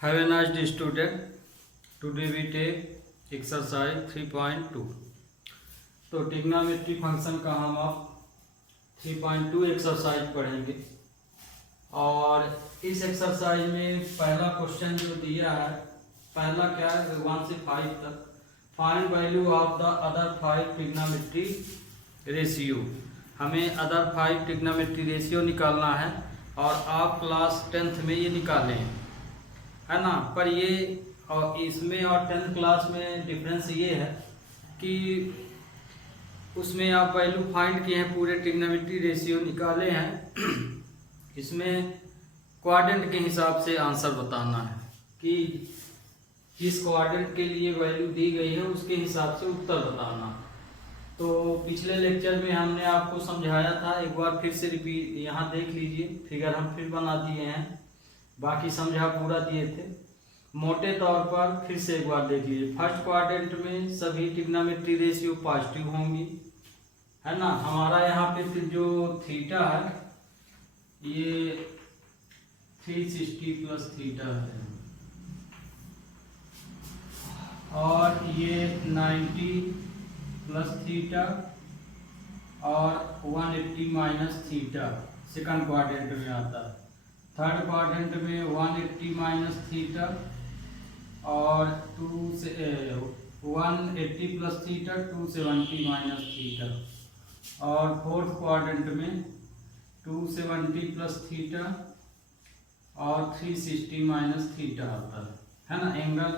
Have a nice day, student. Today we take exercise 3.2. तो trigonometry function का हम अब 3.2 एक्सरसाइज पढ़ेंगे। और इस एक्सरसाइज में पहला क्वेश्चन जो दिया है, पहला क्या है, 1 से 5 तक, find value of the other 5 trigonometry ratio. हमें अदर 5 ट्रिग्नोमेट्री रेशियो निकालना है और आप क्लास 10th में ये निकालें, है ना। पर ये और इसमें और 10th क्लास में डिफरेंस ये है कि उसमें आप वैल्यू फाइंड किए हैं, पूरे ट्रिग्नोमेट्री रेशियो निकाले हैं। इसमें क्वाड्रेंट के हिसाब से आंसर बताना है कि जिस क्वाड्रेंट के लिए वैल्यू दी गई है उसके हिसाब से उत्तर बताना। तो पिछले लेक्चर में हमने आपको समझाया था, एक बार फिर से रिपीट यहाँ देख लीजिए, फिगर हम फिर बना दिए हैं, बाकी समझा पूरा दिए थे। मोटे तौर पर फिर से एक बार देख लीजिए। फर्स्ट क्वाड्रेंट में सभी ट्रिग्नोमेट्री रेशियो पॉजिटिव होंगी, है ना। हमारा यहाँ पे जो थीटा है ये 360 प्लस थीटा है और ये 90 प्लस थीटा और 180 माइनस थीटा सेकंड क्वाड्रेंट में आता है। थर्ड क्वाड्रेंट में 180 माइनस थीटा और 180 प्लस थीटा 270 माइनस थीटा, और फोर्थ क्वाड्रेंट में 270 प्लस थीटा और 360 माइनस थीटा आता है ना। एंगल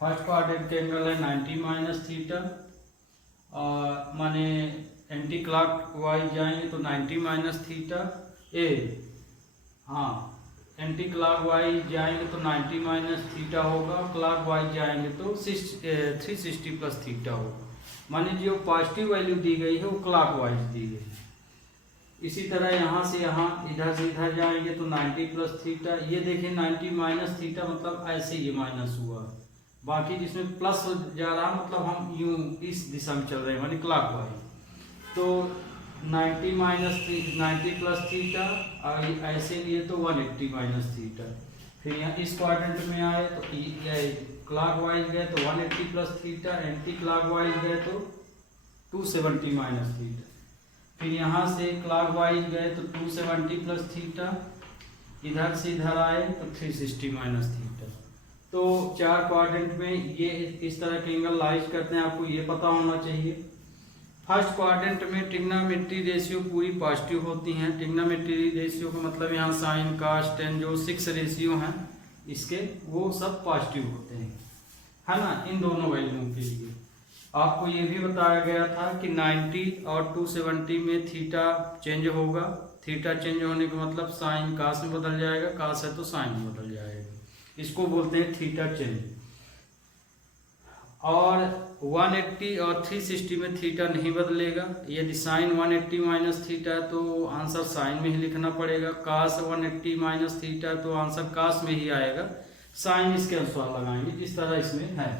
फर्स्ट क्वाड्रेंट का एंगल है 90 माइनस थीटा, और माने एंटी क्लॉक वाइज जाएंगे तो 90 minus theta anti clock wise जाएंगे तो 90 माइनस थीटा होगा, क्लॉक वाइज जाएंगे तो 360 प्लस थीटा होगा। माने जो पॉजिटिव वैल्यू दी गई है वो क्लॉक वाइज दी गई है। इसी तरह यहाँ से यहाँ इधर से इधर जाएंगे तो 90 प्लस थीटा, ये देखिए 90 माइनस थीटा मतलब ऐसे ये माइनस हुआ, बाकी जिसमें प्लस जा रहा मतलब हम यूं इस दिशा में चल रहे हैं माने क्लॉक वाइज। तो 90 माइनस 90 प्लस थीटा और ऐसे लिए तो 180 माइनस थीटा। फिर यहाँ इस क्वाड्रेंट में आए तो क्लॉक वाइज गए तो 180 plus theta, anti clock wise गए तो 270 माइनस थीटा। फिर यहाँ से क्लॉक वाइज गए तो 270 प्लस थीटा, इधर से इधर आए तो 360 माइनस थीटा। तो चार क्वाड्रेंट में ये इस तरह के एंगल लाइज करते हैं, आपको ये पता होना चाहिए। फर्स्ट क्वाड्रेंट में ट्रिग्नोमेट्री रेशियो पूरी पॉजिटिव होती हैं। ट्रिग्नोमेट्री रेशियो का मतलब यहाँ साइन कॉस टेन जो 6 रेशियो हैं इसके, वो सब पॉजिटिव होते हैं, है ना। इन दोनों वैल्यूओं के लिए आपको ये भी बताया गया था कि 90 और 270 में थीटा चेंज होगा। थीटा चेंज होने का मतलब साइन कॉस में बदल जाएगा, कॉस है तो साइन में बदल जाएगा, इसको बोलते हैं थीटा चेंज। और 180 और 360 में थीटा नहीं बदलेगा। यदि साइन 180 माइनस थीटा है तो आंसर साइन में ही लिखना पड़ेगा, कास 180 माइनस थीटा है तो आंसर कास में ही आएगा, साइन इसके अनुसार लगाएंगे जिस तरह इसमें है।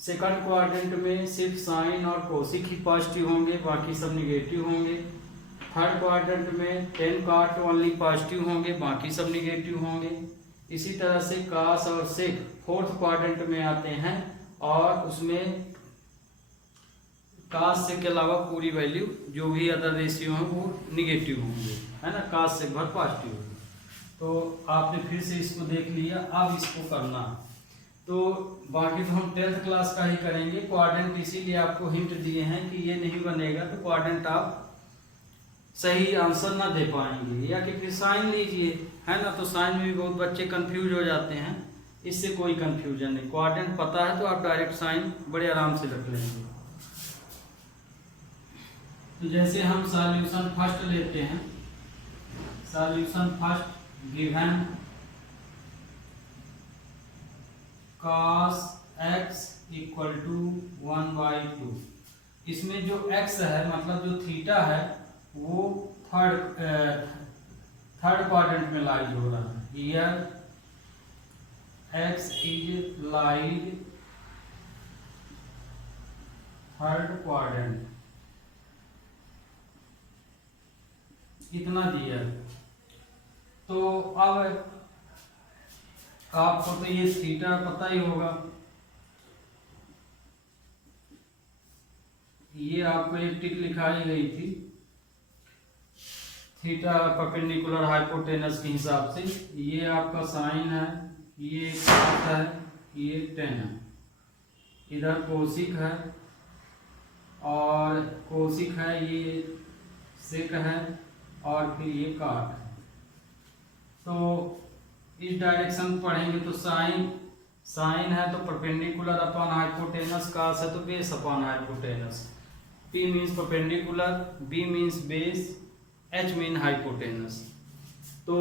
सेकंड क्वाड्रेंट में सिर्फ साइन और कोसिक ही पॉजिटिव होंगे, बाकी सब निगेटिव होंगे। थर्ड क्वाड्रेंट में टेन कॉट ओनली पॉजिटिव होंगे, बाकी सब निगेटिव होंगे। इसी तरह से कास और सेक फोर्थ क्वाड्रेंट में आते हैं और उसमें कास से के अलावा पूरी वैल्यू जो भी अदर रेशियो हैं वो निगेटिव होंगे, है ना। कास से भर पॉजिटिव होंगे। तो आपने फिर से इसको देख लिया, अब इसको करना। तो बाकी तो हम 10th क्लास का ही करेंगे। क्वाड्रेंट इसीलिए आपको हिंट दिए हैं कि ये नहीं बनेगा तो क्वाड्रेंट आप सही आंसर ना दे पाएंगे, या कि फिर साइन लीजिए, है ना। तो साइन में भी बहुत बच्चे कंफ्यूज हो जाते हैं, इससे कोई कंफ्यूजन नहीं। क्वाड्रेंट पता है तो आप डायरेक्ट साइन बड़े आराम से रख लेंगे। तो जैसे हम सॉल्यूशन फर्स्ट लेते हैं, solution first given cos x equal to 1/2। इसमें जो x है मतलब जो थीटा है वो थर्ड क्वाड्रेंट में लाइज हो रहा है। Here x is lies third quadrant, इतना दिया। तो अब आपको तो ये थीटा पता ही होगा, ये आपको एक टिक लिखाई गई थी थीटा परपेंडिकुलर हाइपोटेनस के हिसाब से। ये आपका साइन है, ये कॉस है, ये टेन है, इधर कोसिक है और कोसिक है, ये सेक है और फिर ये काट है। तो इस डायरेक्शन पढ़ेंगे तो साइन है तो परपेंडिकुलर अपॉन हाइपोटेनस, कास है तो base upon hypotenuse. P means perpendicular, B means base, H mean hypotenuse. तो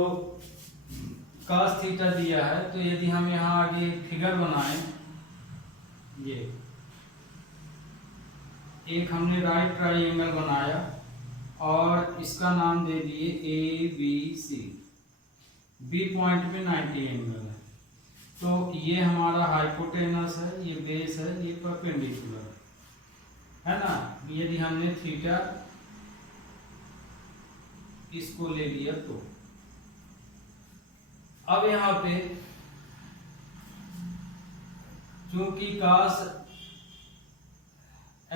कास थीटा दिया है, तो यदि हम यहाँ आगे फिगर बनाएं, ये एक हमने राइट ट्राइंगल बनाया और इसका नाम दे दिए ABC। B पॉइंट पे 90 एंगल है, तो ये हमारा हाइपोटेनस है, ये बेस है, ये परपेंडिकुलर है ना। यदि हमने थीटा इसको ले लिया तो अब यहां पे चूंकि कास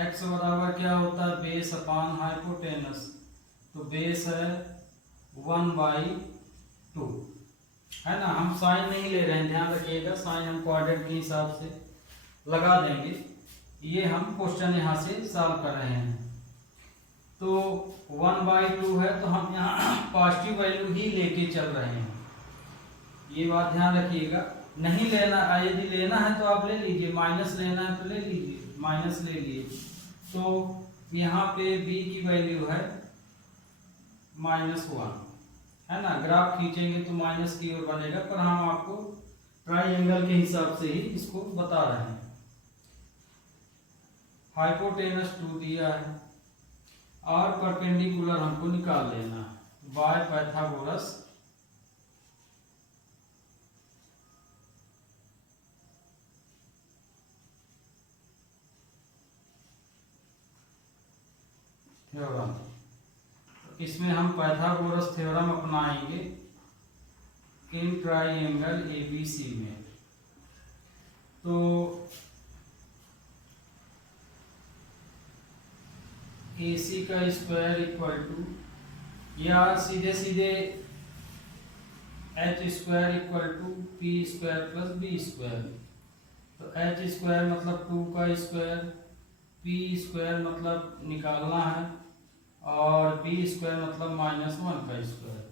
x बराबर क्या होता है, बेस अपॉन हाइपोटेनस, तो बेस है 1/2 है ना। हम साइन नहीं ले रहे हैं, ध्यान रखिएगा, साइन हम क्वाड्रेंट के हिसाब से लगा देंगे। ये हम क्वेश्चन यहाँ से सॉल्व कर रहे हैं। तो 1/2 है, तो हम यहाँ पॉजिटिव वैल्यू ही लेके चल रहे हैं, ये बात ध्यान रखिएगा। नहीं लेना, यदि लेना है तो आप ले लीजिए, माइनस लेना है तो ले लीजिए, माइनस ले लिए। तो यहाँ पे b की वैल्यू है -1 है ना। ग्राफ खींचेंगे तो माइनस की ओर बनेगा, पर हम आपको ट्राइंगल के हिसाब से ही इसको बता रहे हैं। हाइपोटेनस 2 दिया है और परपेंडिकुलर हमको निकाल लेना है, बाय पाइथागोरस थ्योरम। इसमें हम पाइथागोरस थ्योरम अपनाएंगे इन ट्राइंगल ABC में। तो AC का स्क्वायर इक्वल टू, या सीधे सीधे H square equal to P square plus B square. तो H स्क्वायर मतलब 2 का स्क्वायर, P स्क्वायर मतलब निकालना है, और B स्क्वायर मतलब -1 का स्क्वायर।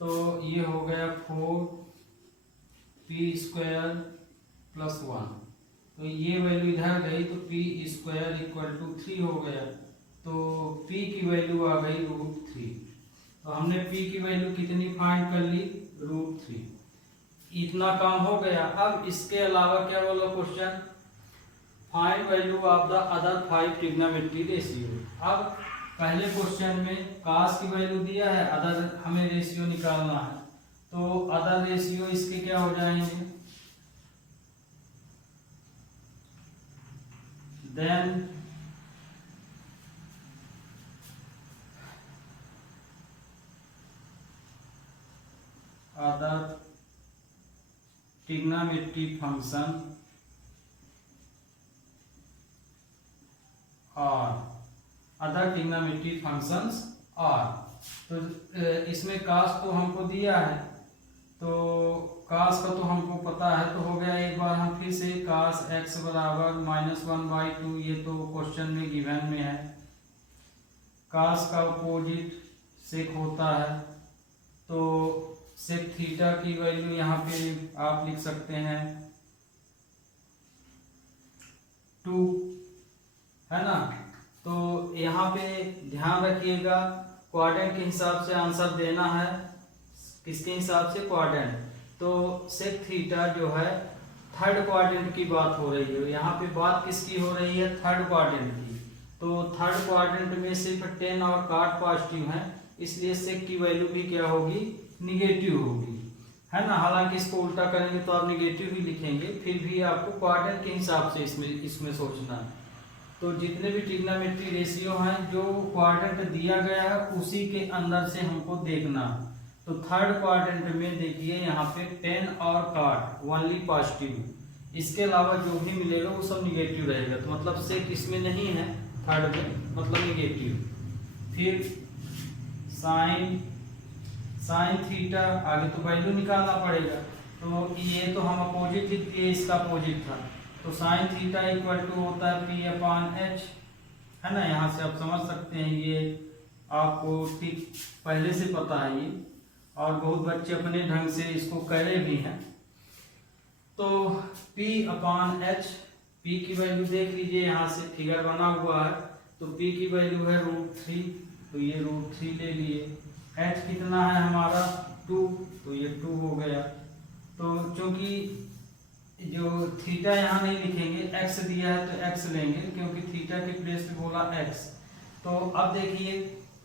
तो ये हो गया 4P स्क्वायर प्लस 1। तो ये वैल्यू इधर गई तो P स्क्वायर इक्वल टू 3 हो गया। तो P की वैल्यू आ गई √3। तो हमने P की वैल्यू कितनी फाइंड कर ली, √3। इतना काम हो गया। अब इसके अलावा क्या बोला question, find value of the other 5 trigonometry ratio. अब पहले क्वेश्चन में कास की वैल्यू दिया है, अदर हमें रेशियो निकालना है। तो अदर रेशियो इसके क्या हो जाएंगे, देन अदर ट्रिग्नोमेट्री फंक्शन और अदर ट्रिग्नोमेट्री फंक्शंस आर। तो इसमें कास तो हमको दिया है, तो कास का तो हमको पता है, तो हो गया। एक बार हम फिर से कास x बराबर -1/2, ये तो क्वेश्चन में गिवन में है। कास का अपोजिट सेक होता है, तो सेक थीटा की वैल्यू यहाँ पे आप लिख सकते हैं 2 है ना। तो यहाँ पे ध्यान रखिएगा, क्वाड्रेंट के हिसाब से आंसर देना है। किसके हिसाब से, क्वाड्रेंट। तो सेक थीटा जो है थर्ड क्वाड्रेंट की बात हो रही है, यहाँ पे बात किसकी हो रही है, थर्ड क्वाड्रेंट की। तो थर्ड क्वाड्रेंट में सिर्फ 10 और काट पॉजिटिव है, इसलिए सेक की वैल्यू भी क्या होगी, निगेटिव होगी, है ना। हालांकि इसको उल्टा करेंगे तो आप निगेटिव ही लिखेंगे, फिर भी आपको क्वाड्रेंट के हिसाब से इसमें सोचना है। तो जितने भी ट्रिग्नोमेट्री रेशियो हैं, जो क्वाड्रेंट दिया गया है उसी के अंदर से हमको देखना। तो थर्ड क्वाड्रेंट में देखिए यहाँ पे 10 और काट ओनली पॉजिटिव, इसके अलावा जो भी मिलेगा वो सब निगेटिव रहेगा। तो मतलब से इसमें नहीं है थर्ड में, मतलब निगेटिव। फिर साइन थीटा, आगे तो वैल्यू निकालना पड़ेगा, तो ये तो हम अपोजिट लिख दिए, इसका अपोजिट था। तो साइन थीटा इक्वल टू होता है P/H, है ना। यहाँ से आप समझ सकते हैं, ये आपको ठीक पहले से पता है ये, और बहुत बच्चे अपने ढंग से इसको करे भी हैं। तो P/H, P की वैल्यू देख लीजिए, यहाँ से फिगर बना हुआ है। तो P की वैल्यू है √3, तो ये √3 ले लिए। H कितना है हमारा 2, तो ये 2 हो गया। तो चूंकि जो थीटा यहाँ नहीं लिखेंगे, x दिया है तो x लेंगे, क्योंकि थीटा के प्लेस पे बोला x। तो अब देखिए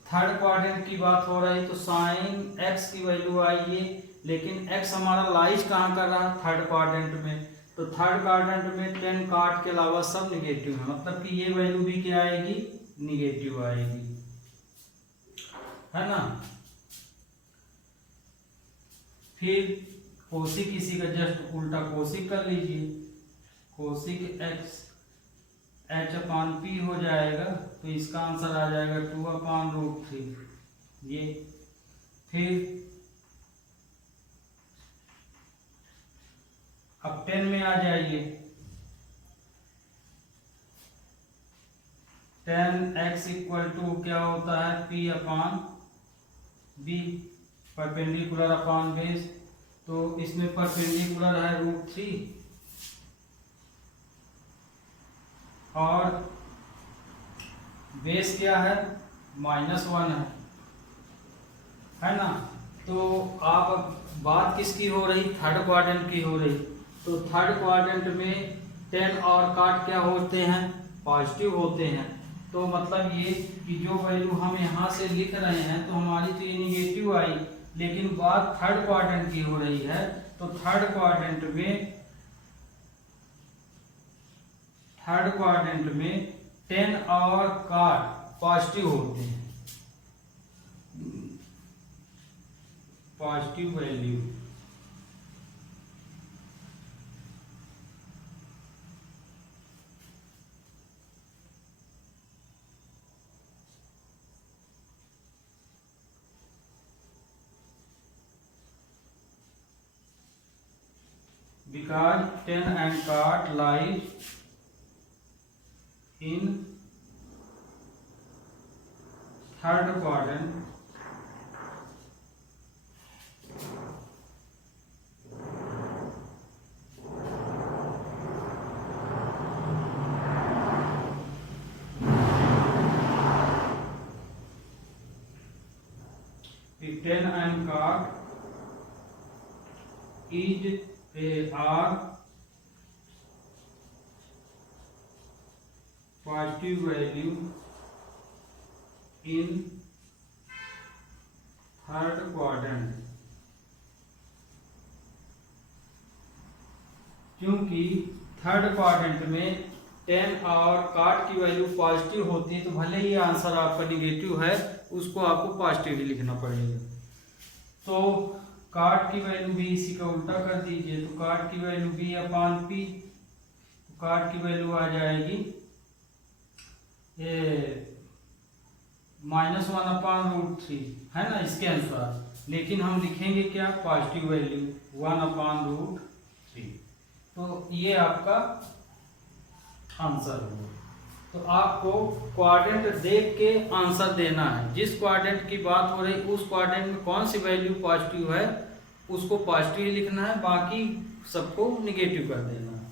थर्ड क्वाड्रेंट की बात हो रही, तो साइन x की वैल्यू आई ये, लेकिन x हमारा लाइज कहाँ कर रहा है, थर्ड क्वाड्रेंट में। तो थर्ड क्वाड्रेंट में 10 काट के अलावा सब निगेटिव है, मतलब कि ये वैल्यू भी क्या आएगी, निगेटिव आएगी, है ना। फिर कोसिक इसी का जस्ट उल्टा कोसिक कर लीजिए, कोसिक x H/P हो जाएगा, तो इसका आंसर आ जाएगा 2/√3 ये। फिर अब 10 में आ जाइए, 10x इक्वल टू क्या होता है P/B, परपेंडिकुलर अपॉन बेस। तो इसमें परपेंडिकुलर है √3 और बेस क्या है -1 है ना। तो आप बात किसकी हो रही, थर्ड क्वाड्रेंट की हो रही। तो थर्ड क्वाड्रेंट में 10 और काट क्या होते हैं, पॉजिटिव होते हैं। तो मतलब ये कि जो वैल्यू हम यहाँ से लिख रहे हैं, तो हमारी तो ये निगेटिव आई, लेकिन बात थर्ड क्वाड्रेंट की हो रही है। तो थर्ड क्वाड्रेंट में 10 और काट पॉजिटिव होते हैं, positive value. Because 10 and cot lies in third quadrant, if 10 and cot is are positive value in third quadrant, क्योंकि थर्ड क्वाड्रेंट में 10 और काट की वैल्यू पॉजिटिव होती है, तो भले ही आंसर आपका निगेटिव है, उसको आपको पॉजिटिव ही लिखना पड़ेगा। तो काट की वैल्यू भी इसी का उल्टा कर दीजिए, तो काट की वैल्यू B/P, तो काट की वैल्यू आ जाएगी ये -1/√3, है ना, इसके अनुसार। लेकिन हम लिखेंगे क्या, पॉजिटिव वैल्यू 1/√3। तो ये आपका आंसर होगा। तो आपको क्वाड्रेंट देख के आंसर देना है, जिस क्वाड्रेंट की बात हो रही उस क्वाड्रेंट में कौन सी वैल्यू पॉजिटिव है उसको पॉजिटिव लिखना है, बाकी सबको निगेटिव कर देना है।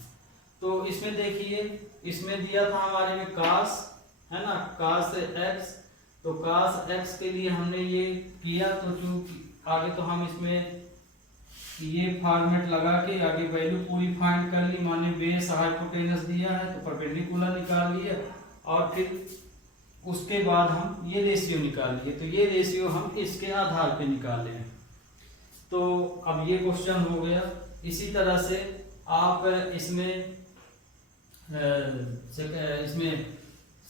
तो इसमें देखिए, इसमें दिया था हमारे में कास, है ना, कास x। तो कास x के लिए हमने ये किया, तो चूंकि आगे तो हम इसमें ये फॉर्मेट लगा के आगे वैल्यू पूरी फाइंड कर ली। माने बेस हाइपोटेनस दिया है तो परपेंडिकुलर निकाल लिया, और फिर उसके बाद हम ये रेशियो निकाल लिए। तो ये रेशियो हम इसके आधार पे निकाले। तो अब ये क्वेश्चन हो गया। इसी तरह से आप इसमें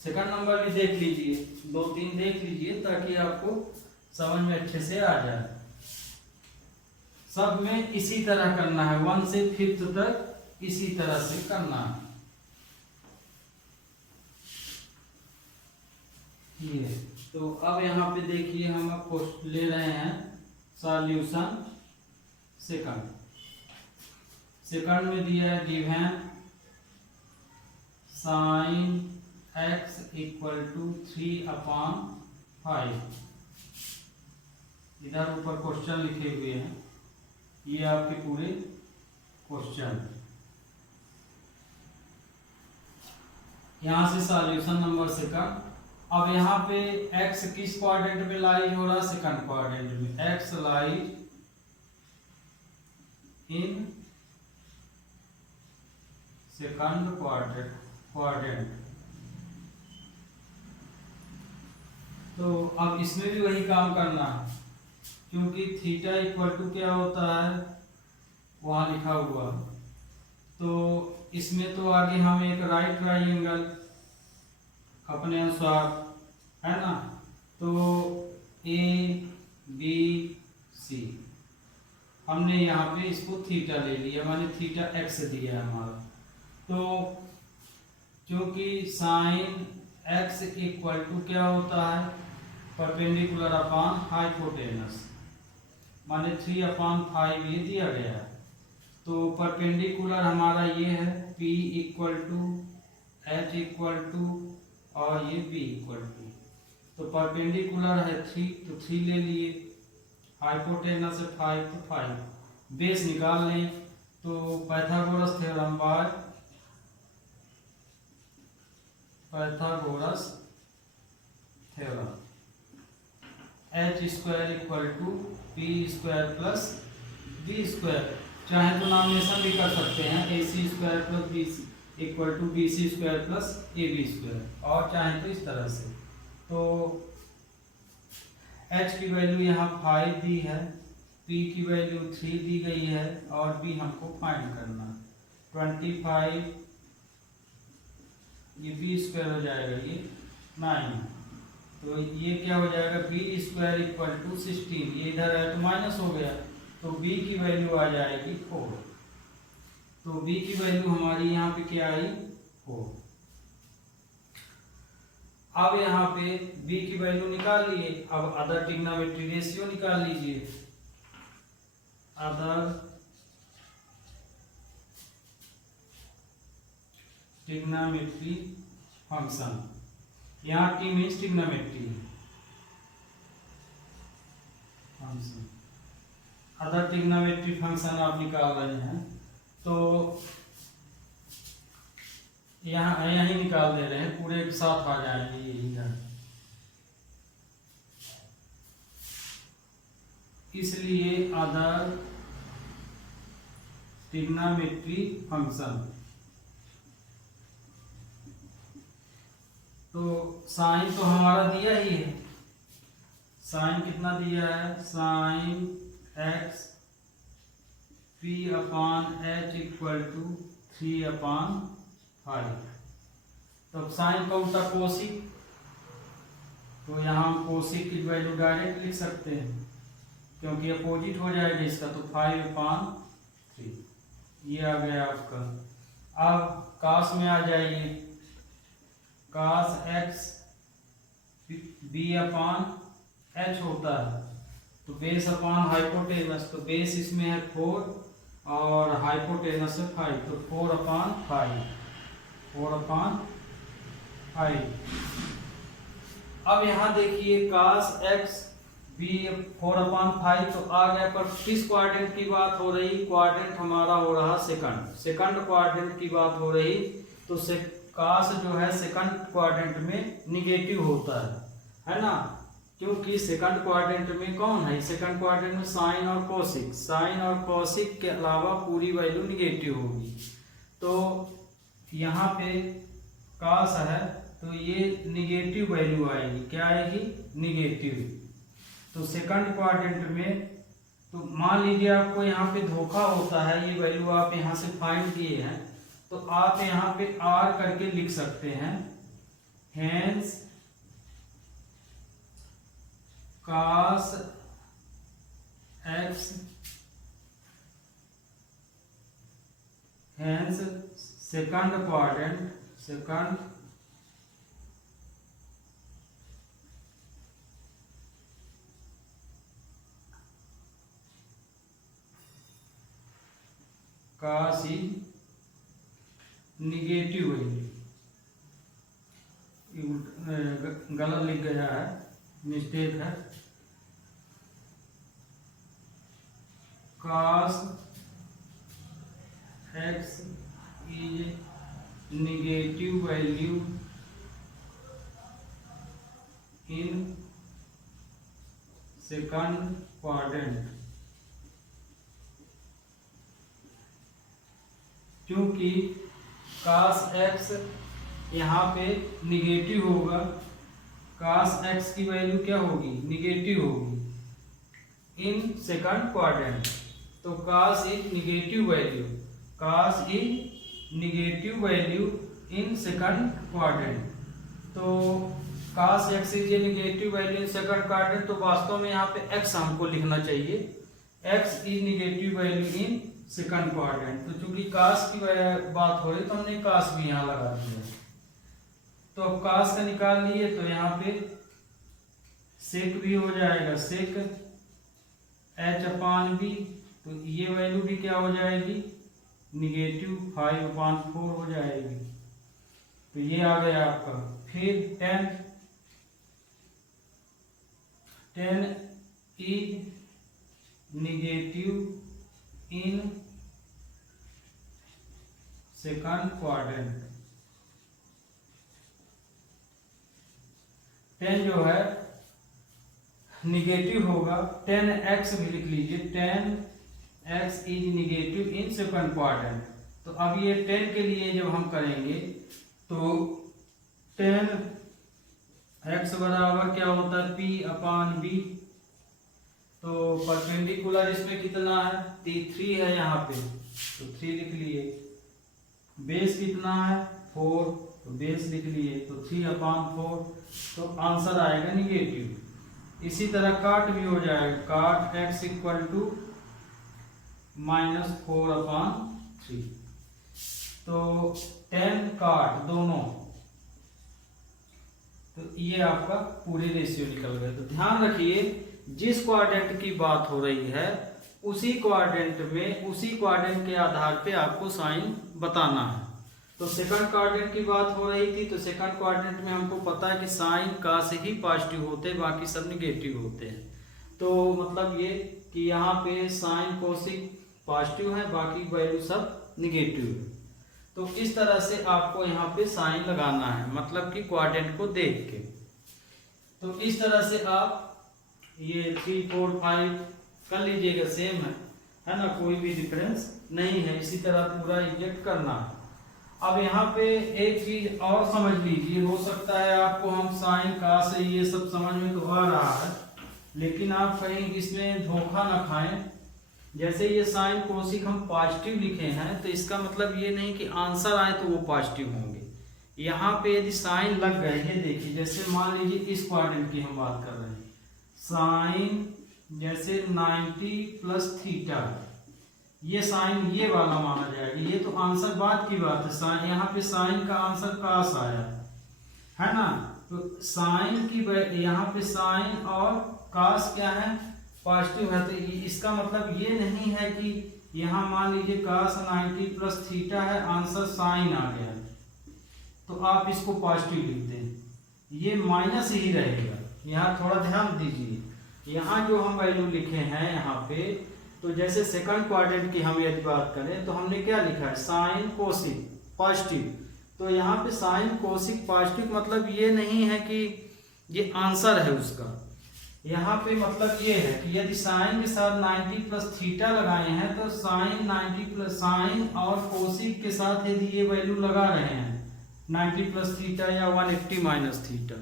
सेकंड नंबर भी देख लीजिए, 2-3 देख लीजिए, ताकि आपको समझ में अच्छे से आ जाए। सब में इसी तरह करना है, 1 से 5th तक इसी तरह से करना है। ये तो अब यहाँ पे देखिए हम अब ले रहे हैं सॉल्यूशन सेकंड में दिया है given sine x equal to 3/5। इधर ऊपर क्वेश्चन लिखे हुए हैं, ये आपके पूरे क्वेश्चन। यहां से सॉल्यूशन नंबर सेकंड। अब यहाँ पे x किस क्वाड्रेंट में लाइज हो रहा है? सेकंड क्वाड्रेंट में। x lies in second quadrant. तो अब इसमें भी वही काम करना है, क्योंकि थीटा इक्वल टू क्या होता है वहां लिखा हुआ। तो इसमें तो आगे हम एक राइट ट्राइंगल अपने अनुसार, है ना, तो ABC हमने यहाँ पे इसको थीटा ले लिया, माने थीटा x दिया है हमारा। तो क्योंकि साइन x इक्वल टू क्या होता है? परपेंडिकुलर अपॉन हाइपोटेनस, माने 3/5 ये दिया गया है। तो परपेंडिकुलर हमारा ये है P equal to H equal to और ये B इक्वल टू। तो परपेंडिकुलर है 3, तो 3 ले लिए, हाइपोटेनस है 5 तो 5। बेस निकाल लें तो Pythagoras theorem by Pythagoras theorem h² equal to p² plus b²। चाहे तो नॉमिनेशन भी कर सकते हैं, ac² plus bc equal to bc² plus ab², और चाहे तो इस तरह से। तो h की वैल्यू यहाँ 5 दी है, p की वैल्यू 3 दी गई है, और b हमको फाइंड करना। 25 ये b² हो जाएगा, ये 9। तो ये क्या हो जाएगा? b² equal to 16। ये इधर है तो माइनस हो गया, तो b की वैल्यू आ जाएगी 4। तो b की वैल्यू हमारी यहाँ पे क्या आई? 4। अब यहाँ पे b की वैल्यू निकाल लिए। अब अदर ट्रिग्नोमेट्री रेशियो निकाल लीजिए। अदर ट्रिग्नोमेट्री फंक्शन, यहाँ t means trigonometry function, other trigonometry function आप निकाल रहे हैं। तो यहाँ यही निकाल दे रहे हैं, पूरे एक साथ आ जाएंगे ये इधर। इसलिए अदर ट्रिग्नोमेट्री फंक्शन, तो साइन तो हमारा दिया ही है। साइन कितना दिया है? Sine x p/h equal to 3/5। तो साइन का उल्टा कोसिक, तो यहाँ हम कोसिक की वैल्यू डायरेक्ट लिख सकते हैं, क्योंकि अपोजिट हो जाएगा इसका। तो 5/3 ये आ गया आपका। अब कास में आ जाइए। कास x b/h होता है, तो बेस अपॉन हाइपोटेनस, तो बेस इसमें है 4 और हाइपोटेनस है 5, तो 4/5। अब यहाँ देखिए कास x b 4/5 तो आ गया, पर किस क्वाड्रेंट की बात हो रही? क्वाड्रेंट हमारा हो रहा सेकंड क्वाड्रेंट की बात हो रही। तो कास जो है सेकंड क्वाड्रेंट में निगेटिव होता है ना, क्योंकि सेकंड क्वाड्रेंट में कौन है? सेकंड क्वाड्रेंट में साइन और कोसिक। साइन और कोसिक के अलावा पूरी वैल्यू निगेटिव होगी। तो यहाँ पे कास है तो ये निगेटिव वैल्यू आएगी। क्या आएगी? निगेटिव। तो सेकंड क्वाड्रेंट में, तो मान लीजिए आपको यहाँ पे धोखा होता है, ये वैल्यू आप यहाँ से फाइंड किए हैं, तो आप यहाँ पे r करके लिख सकते हैं। Hence cos x Hence second quadrant cos is negative value, गलत लिख गया है, मिस्टेक है। cos x is negative value in second quadrant, क्योंकि cos x यहाँ पे निगेटिव होगा, cos x की वैल्यू क्या होगी, निगेटिव होगी इन सेकंड क्वाड्रेंट। तो cos is negative value, cos is negative value in second quadrant. तो cos x is negative value in second quadrant, तो वास्तव में यहाँ पे x हमको लिखना चाहिए, x is negative value in second quadrant. तो चूंकि cos की बात हो रही तो हमने cos भी यहाँ लगा दिया। तो अब cos का निकाल लिए तो यहाँ पे sec भी हो जाएगा, sec h/b, तो ये वैल्यू भी क्या हो जाएगी, निगेटिव 5/4 हो जाएगी। तो ये आ गया आपका। फिर tan is negative in second quadrant. tan जो है निगेटिव होगा, tan x भी लिख लीजिए, tan x is negative in second quadrant. तो अब ये tan के लिए जब हम करेंगे तो tan x बराबर क्या होता है, p/b। तो परपेंडिकुलर इसमें कितना है, 3 है यहाँ पे, तो 3 लिख लिए। बेस कितना है, 4, तो बेस लिख लिए, तो 3/4, तो आंसर आएगा निगेटिव। इसी तरह काट भी हो जाएगा, काट x = -4/3। तो tan काट दोनों, तो ये आपका पूरे रेशियो निकल गए। तो ध्यान रखिए, जिस क्वाड्रेंट की बात हो रही है उसी क्वाड्रेंट में, उसी क्वाड्रेंट के आधार पे आपको साइन बताना है। तो सेकंड क्वाड्रेंट की बात हो रही थी, तो सेकंड क्वाड्रेंट में हमको पता है कि साइन का से ही पॉजिटिव होते हैं, बाकी सब निगेटिव होते हैं। तो मतलब ये कि यहाँ पे साइन कोसिक पॉजिटिव है, बाकी वैल्यू सब निगेटिव है। तो इस तरह से आपको यहाँ पे साइन लगाना है, मतलब कि क्वाड्रेंट को देख के। तो इस तरह से आप ये 3, 4, 5 कर लीजिएगा, सेम है ना, कोई भी डिफरेंस नहीं है। इसी तरह पूरा इंजेक्ट करना है। अब यहाँ पे एक चीज और समझ लीजिए, हो सकता है आपको हम साइन का से ये सब समझ में तो आ रहा है, लेकिन आप कहीं इसमें धोखा ना खाएं। जैसे ये साइन कोसिक हम पॉजिटिव लिखे हैं, तो इसका मतलब ये नहीं कि आंसर आए तो वो पॉजिटिव होंगे। यहाँ पे यदि साइन लग गए हैं, देखिए जैसे मान लीजिए इस क्वाड्रेंट की हम बात कर रहे हैं, साइन जैसे 90 + थीटा, ये साइन ये वाला माना जाएगा। ये तो आंसर बाद की बात है, साइन यहाँ पे साइन का आंसर कास आया है ना। तो साइन की यहाँ पे साइन और कास क्या है, पॉजिटिव है। तो इसका मतलब ये नहीं है कि यहाँ मान लीजिए कास 90 + थीटा है, आंसर साइन आ गया तो आप इसको पॉजिटिव लिखते हैं, ये माइनस ही रहेगा। यहाँ थोड़ा ध्यान दीजिए, यहाँ जो हम वैल्यू लिखे हैं यहाँ पे, तो जैसे सेकंड क्वाड्रेंट की हम यदि बात करें तो हमने क्या लिखा है, साइन कोसिक पॉजिटिव। तो यहाँ पे साइन कोसिक पॉजिटिव मतलब ये नहीं है कि ये आंसर है उसका। यहाँ पे मतलब ये है कि यदि साइन के साथ 90 + थीटा लगाए हैं, तो साइन 90 + साइन और कोसिक के साथ यदि ये वैल्यू लगा रहे हैं 90 + थीटा या 180 - थीटा,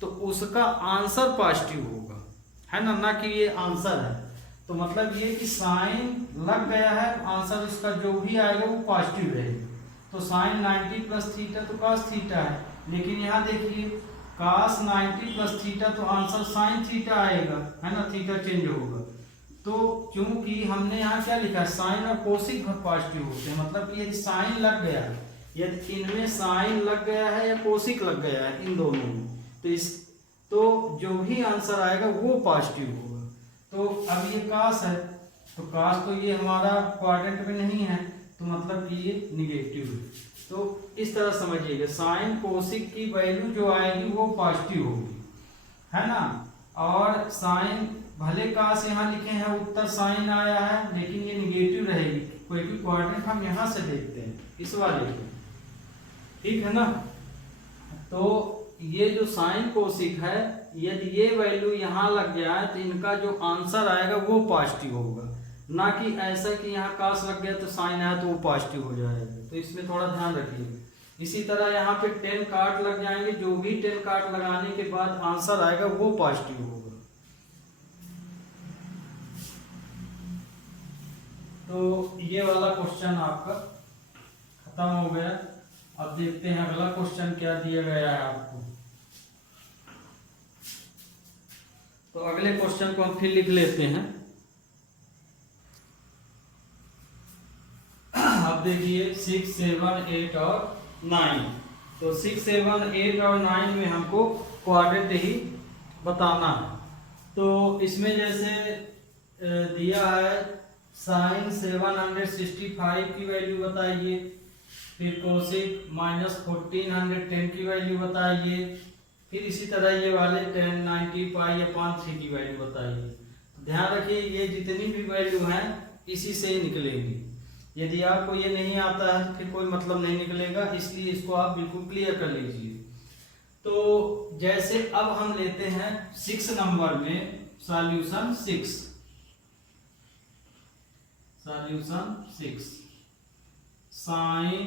तो उसका आंसर पॉजिटिव होगा, है ना कि ये आंसर है। तो मतलब ये कि साइन लग गया है, आंसर उसका जो भी आएगा वो पॉजिटिव रहेगा। तो साइन 90 + थीटा तो cos थीटा है, लेकिन यहाँ देखिए cos 90 + थीटा तो आंसर साइन थीटा आएगा, है ना, थीटा चेंज होगा। तो चूंकि हमने यहाँ क्या लिखा है, साइन और कोसिक पॉजिटिव होते हैं, मतलब कि यदि साइन लग गया है, यदि इनमें साइन लग गया है या कोसिक लग गया है, इन दोनों में, तो जो भी आंसर आएगा वो पॉजिटिव होगा। तो अब ये कास है, तो कास तो ये हमारा क्वाड्रेंट में नहीं है, तो मतलब कि ये निगेटिव है। तो इस तरह समझिएगा, साइन कोसिक की वैल्यू जो आएगी वो पॉजिटिव होगी, है ना। और साइन भले कास यहाँ लिखे हैं, उत्तर साइन आया है, लेकिन ये निगेटिव रहेगी, कोई भी क्वाड्रेंट हम यहाँ से देखते हैं इस वाले को, ठीक है ना। तो ये जो साइन कोसिक है, यदि ये वैल्यू यहाँ लग जाए तो इनका जो आंसर आएगा वो पॉजिटिव होगा, ना कि ऐसा कि यहाँ कास लग गया तो साइन आया तो वो पॉजिटिव हो जाएगा। तो इसमें थोड़ा ध्यान रखिएगा। इसी तरह यहाँ पे 10 काट लग जाएंगे, जो भी 10 काट लगाने के बाद आंसर आएगा वो पॉजिटिव होगा। तो ये वाला क्वेश्चन आपका खत्म हो गया। अब देखते हैं अगला क्वेश्चन क्या दिया गया है आपको। तो अगले क्वेश्चन को हम फिर लिख लेते हैं। अब देखिए 6, 7, 8 और 9। तो 6, 7, 8 और 9 में हमको क्वाड्रेंट ही बताना है। तो इसमें जैसे दिया है साइन 765 की वैल्यू बताइए, फिर कोसिक -1410 की वैल्यू बताइए, फिर इसी तरह ये वाले 10, 90 पाई अपॉन 3 की वैल्यू बताइए। ध्यान रखिए ये जितनी भी वैल्यू हैं इसी से ही निकलेंगी। यदि आपको ये नहीं आता है फिर कोई मतलब नहीं निकलेगा, इसलिए इसको आप बिल्कुल क्लियर कर लीजिए। तो जैसे अब हम लेते हैं 6 नंबर में सॉल्यूशन 6 साइन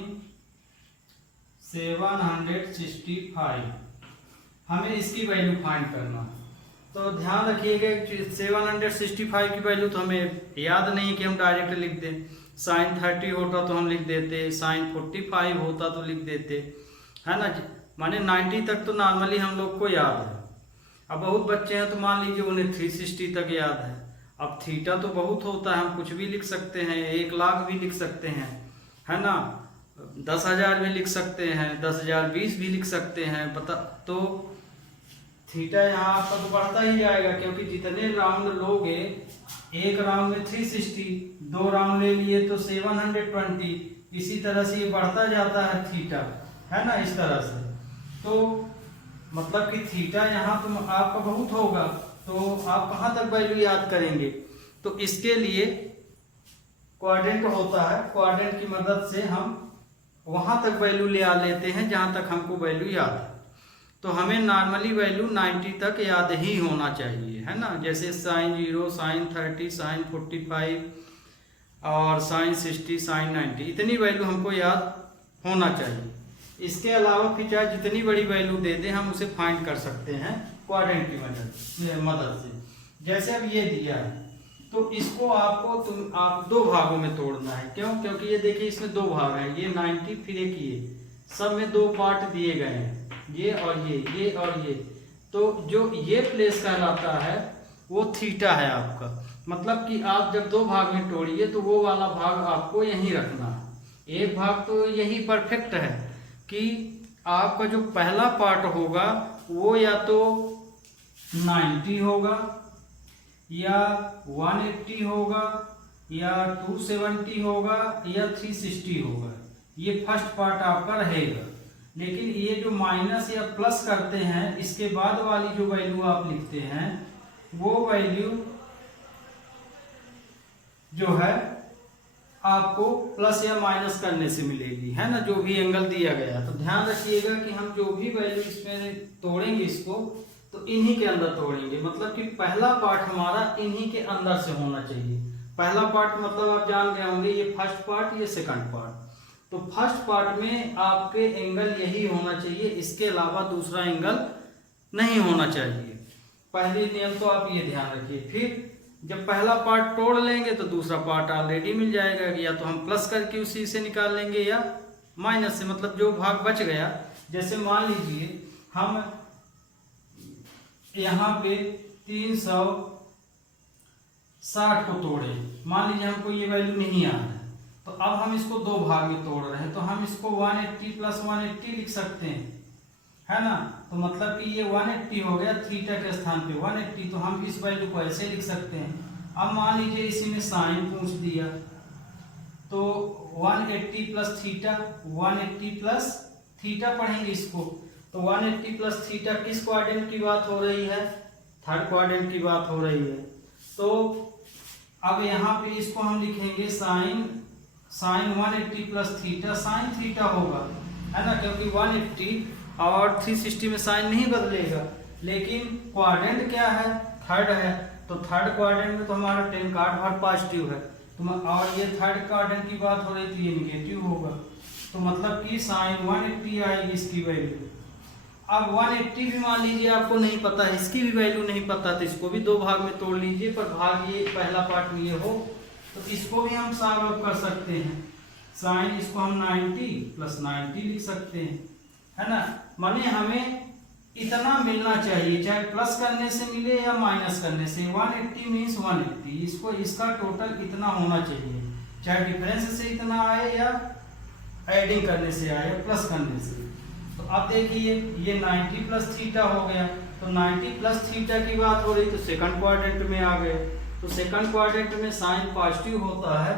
765, हमें इसकी वैल्यू फाइंड करना है। तो ध्यान रखिएगा 765 की वैल्यू तो हमें याद नहीं कि हम डायरेक्ट लिख दें। साइन 30 होता तो हम लिख देते, साइन 45 होता तो लिख देते, है ना। माने 90 तक तो नॉर्मली हम लोग को याद है। अब बहुत बच्चे हैं तो मान लीजिए उन्हें 360 तक याद है। अब थीटा तो बहुत होता है, हम कुछ भी लिख सकते हैं, 1 लाख भी लिख सकते हैं, है ना, 10,000 भी लिख सकते हैं, 10,020 भी लिख सकते हैं, पता। तो थीटा यहाँ आपका तो बढ़ता ही जाएगा, क्योंकि जितने राउंड लोगे, एक राउंड में 360, 2 राउंड ले लिए तो 720, इसी तरह से ये बढ़ता जाता है थीटा, है ना, इस तरह से। तो मतलब कि थीटा यहाँ तो आपका बहुत होगा, तो आप कहाँ तक वैल्यू याद करेंगे। तो इसके लिए क्वाड्रेंट होता है, क्वाड्रेंट की मदद से हम वहां तक वैल्यू ले आ लेते हैं जहां तक हमको वैल्यू याद है। तो हमें नॉर्मली वैल्यू 90 तक याद ही होना चाहिए, है ना। जैसे साइन 0, साइन 30, साइन 45 और साइन 60, साइन 90, इतनी वैल्यू हमको याद होना चाहिए। इसके अलावा फिर चाहे जितनी बड़ी वैल्यू दे दें हम उसे फाइंड कर सकते हैं क्वाड्रेंट की मदद से। जैसे अब ये दिया है तो इसको आप 2 भागों में तोड़ना है। क्यों? क्योंकि ये देखिए इसमें 2 भाग हैं, ये 90 फिर एक ये, सब में 2 पार्ट दिए गए हैं, ये और ये और ये। तो जो ये प्लेस कहलाता है वो थीटा है आपका। मतलब कि आप जब 2 भाग में तोड़िए तो वो वाला भाग आपको यहीं रखना है। एक भाग तो यही परफेक्ट है कि आपका जो पहला पार्ट होगा वो या तो 90 होगा या 180 होगा या 270 होगा या 360 होगा। ये फर्स्ट पार्ट आपका रहेगा। लेकिन ये जो माइनस या प्लस करते हैं इसके बाद वाली जो वैल्यू आप लिखते हैं वो वैल्यू जो है आपको प्लस या माइनस करने से मिलेगी, है ना, जो भी एंगल दिया गया। तो ध्यान रखिएगा कि हम जो भी वैल्यू इसमें तोड़ेंगे इसको तो इन्हीं के अंदर तोड़ेंगे। मतलब कि पहला पार्ट हमारा इन्हीं के अंदर से होना चाहिए। पहला पार्ट मतलब आप जान गए होंगे, ये फर्स्ट पार्ट, ये सेकंड पार्ट। तो फर्स्ट पार्ट में आपके एंगल यही होना चाहिए, इसके अलावा दूसरा एंगल नहीं होना चाहिए। पहली नियम तो आप ये ध्यान रखिए। फिर जब पहला पार्ट तोड़ लेंगे तो दूसरा पार्ट ऑलरेडी मिल जाएगा, या तो हम प्लस करके उसी से निकाल लेंगे या माइनस से, मतलब जो भाग बच गया। जैसे मान लीजिए हम यहाँ पे 300 60 को तोड़े, मान लीजिए हमको ये वैल्यू नहीं आ रहा है, तो अब हम इसको दो भाग में तोड़ रहे हैं, तो हम इसको 180 + 180 लिख सकते हैं, है ना। तो मतलब कि ये 180 हो गया थीटा के स्थान पे 180, तो हम इस वैल्यू को ऐसे लिख सकते हैं। अब मान लीजिए इसी में साइन पूछ दिया, तो 180 + थीटा, 180 + थीटा पढ़ेंगे इसको, तो 180 + थीटा किस क्वाड्रेंट की बात हो रही है, थर्ड क्वाड्रेंट की बात हो रही है। तो अब यहाँ पे इसको हम लिखेंगे साइन 180 + थीटा, साइन थीटा होगा, है ना, क्योंकि 180 और 360 में साइन नहीं बदलेगा, लेकिन क्वाड्रेंट क्या है, थर्ड है, तो थर्ड क्वाड्रेंट में तो हमारा tan का 8 पॉजिटिव है, तो और ये थर्ड क्वाड्रेंट की बात हो रही थी, ये निगेटिव होगा, तो मतलब कि साइन 180 आएगी इसकी वैल्यू। अब 180 भी मान लीजिए आपको नहीं पता है, इसकी भी वैल्यू नहीं पता, तो इसको भी दो भाग में तोड़ लीजिए, पर भाग ये पहला पार्ट में ये हो, तो इसको भी हम सॉल्व कर सकते हैं। साइन इसको हम 90 + 90 लिख सकते हैं, है ना। माने हमें इतना मिलना चाहिए, चाहे प्लस करने से मिले या माइनस करने से, 180 मीन्स 180, इसको इसका टोटल इतना होना चाहिए, चाहे डिफरेंस से इतना आए या एडिंग करने से आए या प्लस करने से। तो अब देखिए ये 90 + थीटा हो गया, तो 90 + थीटा की बात हो रही, तो सेकंड क्वाड्रेंट में आ गए, तो सेकंड क्वाड्रेंट में साइन पॉजिटिव होता है,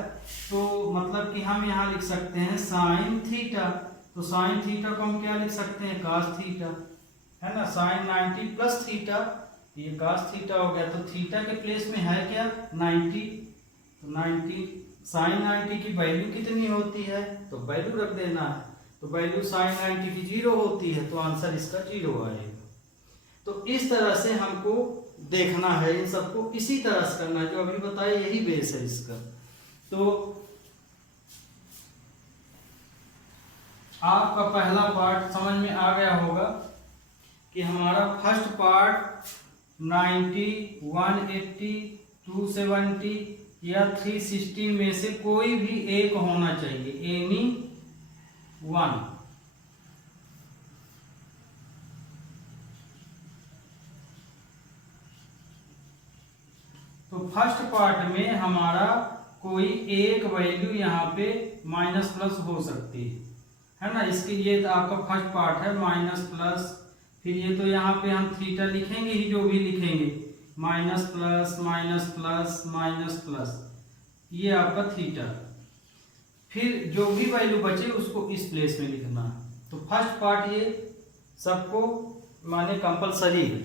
तो मतलब कि हम यहाँ लिख सकते हैं साइन थीटा, तो साइन थीटा को हम क्या लिख सकते हैं, cos थीटा, है ना। साइन 90 + थीटा, ये cos थीटा हो गया, तो थीटा के प्लेस में है क्या 90, तो 90 साइन 90 की वैल्यू कितनी होती है, तो वैल्यू रख देना है, तो वैल्यू साइन 90 की 0 होती है, तो आंसर इसका 0 आएगा। तो इस तरह से हमको देखना है, इन सबको इसी तरह से करना है, जो अभी बताया यही बेस है इसका। तो आपका पहला पार्ट समझ में आ गया होगा कि हमारा फर्स्ट पार्ट 90, 180, 270 या 360 में से कोई भी एक होना चाहिए, एनी वन। तो फर्स्ट पार्ट में हमारा कोई एक वैल्यू यहाँ पे माइनस प्लस हो सकती है ना। इसके लिए तो आपका फर्स्ट पार्ट है माइनस प्लस, फिर ये तो यहाँ पे हम थीटा लिखेंगे ही, जो भी लिखेंगे minus plus minus plus minus plus, ये आपका थीटा। फिर जो भी वैल्यू बचे उसको इस प्लेस में लिखना है। तो फर्स्ट पार्ट ये सबको माने कंपलसरी है।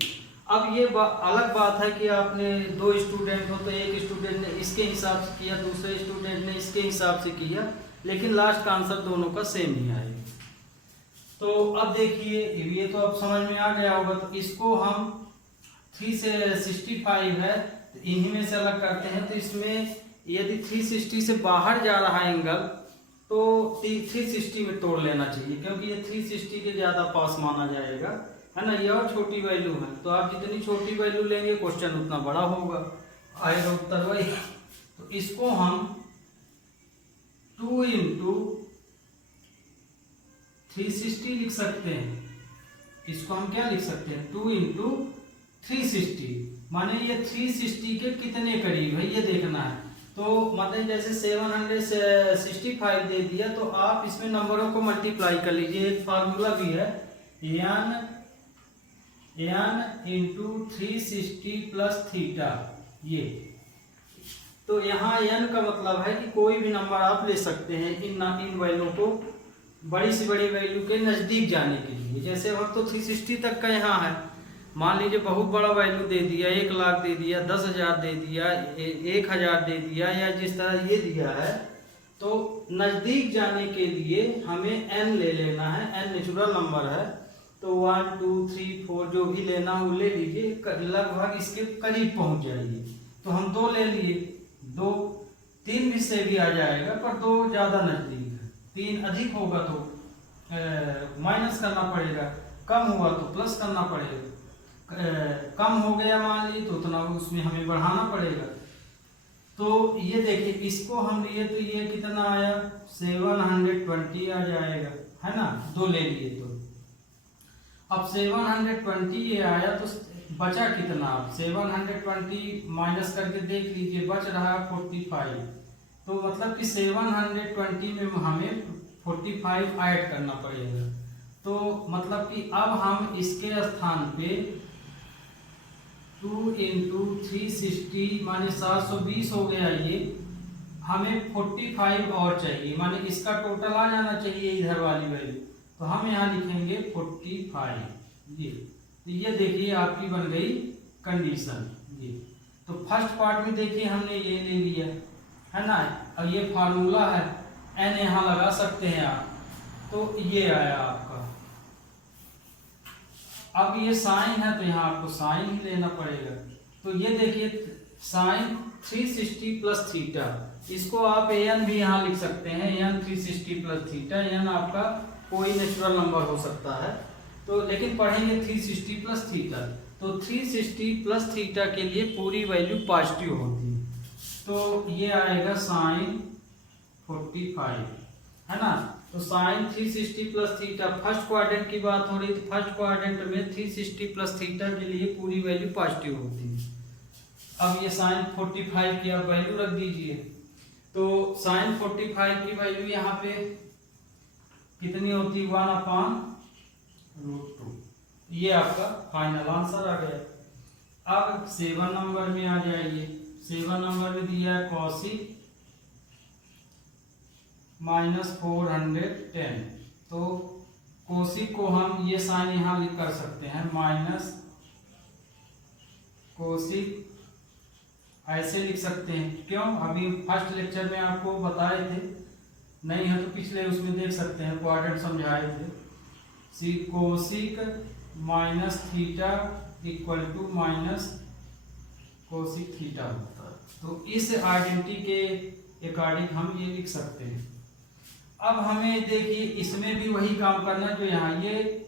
अब ये अलग बात है कि आपने दो स्टूडेंट हो तो एक स्टूडेंट ने इसके हिसाब से किया, दूसरे स्टूडेंट ने इसके हिसाब से किया, लेकिन लास्ट का आंसर दोनों का सेम ही आएगा। तो अब देखिए ये तो अब समझ में आ गया होगा। तो इसको हम 3 से 65 है तो इन्हीं में से अलग करते हैं। तो इसमें यदि 360 से बाहर जा रहा है एंगल तो 360 में तोड़ लेना चाहिए, क्योंकि ये 360 के ज्यादा पास माना जाएगा, है ना। ये और छोटी वैल्यू है, तो आप जितनी छोटी वैल्यू लेंगे क्वेश्चन उतना बड़ा होगा, आएगा उत्तर वही। तो इसको हम 2 × 360 लिख सकते हैं। इसको हम क्या लिख सकते हैं 2 × 360, माने ये 360 के कितने करीब है ये देखना है। तो मतलब जैसे 765 दे दिया तो आप इसमें नंबरों को मल्टीप्लाई कर लीजिए। एक फार्मूला भी है n × 360 + थीटा, ये। तो यहाँ n का मतलब है कि कोई भी नंबर आप ले सकते हैं इन वैल्यू को बड़ी से बड़ी वैल्यू के नजदीक जाने के लिए। जैसे हम तो 360 तक का यहाँ है, मान लीजिए बहुत बड़ा वैल्यू दे दिया, 1 लाख दे दिया, 10,000 दे दिया, 1,000 दे दिया, या जिस तरह ये दिया है, तो नजदीक जाने के लिए हमें n ले लेना है। n नेचुरल नंबर है, तो 1 2 3 4 जो भी लेना हो ले लीजिए, लगभग इसके करीब पहुंच जाइए। तो हम 2 ले लिए, 2 3 भी से भी आ जाएगा, पर 2 ज्यादा नजदीक है, 3 अधिक होगा तो माइनस करना पड़ेगा, कम हुआ तो प्लस करना पड़ेगा। कम हो गया मान लीजिए तो उतना उसमें हमें बढ़ाना पड़ेगा। तो ये देखिए इसको हम लिए तो ये कितना आया 720 आ जाएगा, है ना। 2 ले लिए तो अब 720 ये आया, तो बचा कितना, 720 माइनस करके देख लीजिए, बच रहा 45। तो मतलब कि 720 में हमें 45 ऐड करना पड़ेगा। तो मतलब कि अब हम इसके स्थान पे 2 इंटू 360 माने 720 हो गया। ये हमें 45 और चाहिए, माने इसका टोटल आ जाना चाहिए इधर वाली वैल्यू। तो हम यहाँ लिखेंगे 45। ये देखिए आपकी बन गई कंडीशन। ये तो फर्स्ट पार्ट में देखिए हमने ये ले लिया है ना, और ये फार्मूला है, एन यहाँ लगा सकते हैं आप। तो ये आया आपका। अब ये साइन है तो यहाँ आपको साइन ही लेना पड़ेगा। तो ये देखिए साइन 360 प्लस थीटा, इसको आप एन भी यहाँ लिख सकते हैं, एन 360 प्लस थीटा। एन आपका कोई नेचुरल नंबर हो सकता है, तो लेकिन पढ़ेंगे 360 प्लस थीटा। तो 360 प्लस थीटा के लिए पूरी वैल्यू पॉजिटिव होती है। तो ये आएगा साइन 45 है ना। तो sine 360 plus theta, first quadrant की बात हो रही, तो फर्स्ट क्वाड्रेंट में 360 प्लस थीटा के लिए पूरी वैल्यू पॉजिटिव होती है। अब ये साइन 45 की आप वैल्यू रख दीजिए। तो साइन 45 की वैल्यू यहाँ पे कितनी होती, 1/√2। ये आपका फाइनल आंसर आ गया। अब 7 नंबर में आ जाइए। 7 नंबर में दिया है कॉसिक -410। तो कोसिक को हम ये साइन यहाँ लिख कर सकते हैं, माइनस कोसिक ऐसे लिख सकते हैं। क्यों, अभी फर्स्ट लेक्चर में आपको बताए थे, नहीं है तो पिछले उसमें देख सकते हैं, क्वाड्रेंट समझाए थे। Cosec minus theta equal to minus cosec theta होता है। तो इस आइडेंटिटी के अकॉर्डिंग हम ये लिख सकते हैं। अब हमें देखिए इसमें भी वही काम करना जो यहाँ, ये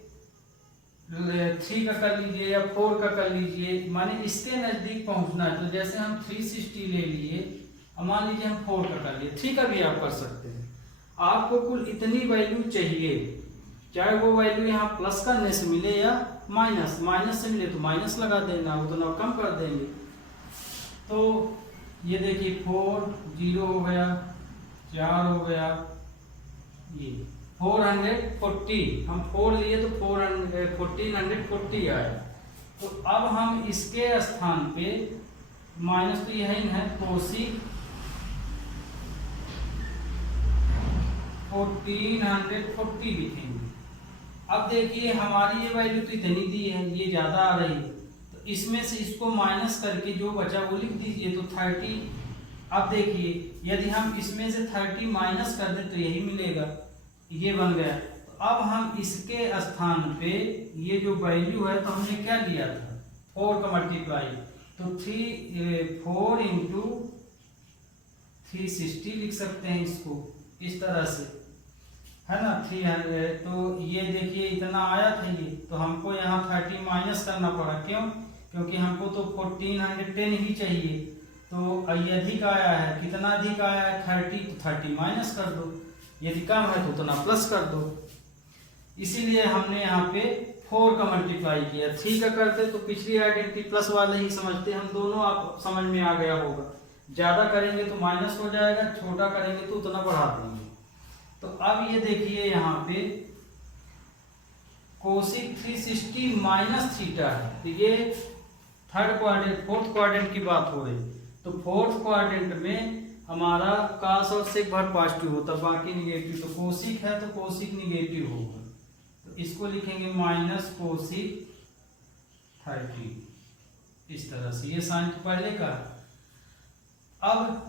3 का कर लीजिए या 4 का कर लीजिए, माने इसके नजदीक पहुंचना है। तो जैसे हम 360 ले लिए, अब मान लीजिए हम 4 का कर लिए, 3 का भी आप कर सकते हैं। आपको कुल इतनी वैल्यू चाहिए, चाहे वो वैल्यू यहाँ प्लस करने से मिले या माइनस से मिले, तो माइनस लगा देना, उतना कम कर देंगे। तो ये देखिए 4 0 हो गया, 4 हो गया, ये 440, हम 4 लिए तो 1440 आया। तो अब हम इसके स्थान पे माइनस तो यही है, कोसिक 1440 लिखेंगे। अब देखिए हमारी ये वैल्यू तो इतनी दी है, ये ज्यादा आ रही है, तो इसमें से इसको माइनस करके जो बचा वो लिख दीजिए। तो 30। अब देखिए यदि हम इसमें से 30 माइनस कर दें तो यही मिलेगा, ये बन गया। तो अब हम इसके स्थान पे ये जो वैल्यू है, तो हमने क्या लिया था, 4 का मल्टीप्लाई, तो 4 इंटू 360 लिख सकते हैं इसको इस तरह से, है ना, 300। तो ये देखिए इतना आया था ये, तो हमको यहाँ 30 माइनस करना पड़ा। क्यों, क्योंकि हमको तो 1410 ही चाहिए। तो ये अधिक आया है, कितना अधिक आया है 30, तो 30 माइनस कर दो, यदि कम है तो उतना प्लस कर दो। इसीलिए हमने यहाँ पे 4 का मल्टीप्लाई किया। 3 का करते तो पिछली आइडेंटिटी प्लस वाले ही समझते, हम दोनों आप समझ में आ गया होगा। ज्यादा करेंगे तो माइनस हो जाएगा, छोटा करेंगे तो उतना बढ़ा देंगे। तो अब ये देखिए यहाँ पे कोसिक 360 माइनस थीटा है, तो ये फोर्थ क्वाड्रेंट की बात हो रही। तो फोर्थ क्वाड्रेंट में हमारा कास और सेक भर पॉजिटिव होता, बाकी निगेटिव। तो कोसिक है तो कोसिक निगेटिव होगा, तो इसको लिखेंगे माइनस कोसिक 30 इस तरह से। ये साइन तो पहले का। अब